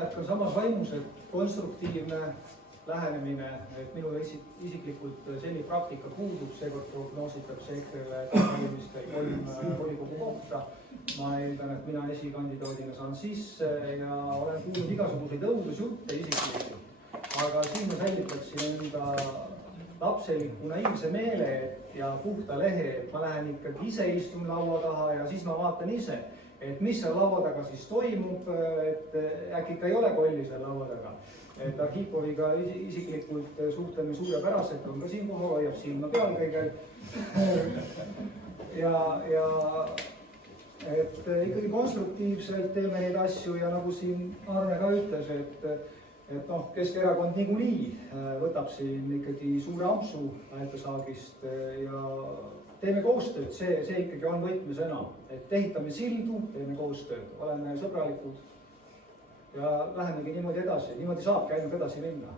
jätkan samas vaimus, et konstruktiivne lähenemine, et minul isiklikult selline praktika puudub, seekord prognoositakse EKRE-le valimistel 3 volikogu kohta. Ma eeldan, et mina esikandidaadina saan sisse ja olen kuulnud igasuguseid õudusjutte isiklikult. Aga siin ma säilitaksin enda lapseliku naiivse meele ja puhta lehe, et ma lähen ikkagi ise istun laua taha ja siis ma vaatan ise, et mis seal laua taga siis toimub, et äkki ikka ei ole kolli seal laua taga. Et Arhipoviga isiklikult suhtleme suurepäraselt, on ka siin kohal, hoiab silma peal kõigel. Ja et ikkagi konstruktiivselt teeme neid asju ja nagu siin Arne ka ütles, et noh, Keskerakond niikuinii võtab siin ikkagi suure ampsu lähetasaagist ja teeme koostööd, see ikkagi on võtmesõna, et ehitame sildu, teeme koostööd, oleme sõbralikud ja lähemegi niimoodi edasi, niimoodi saabki ainult edasi minna.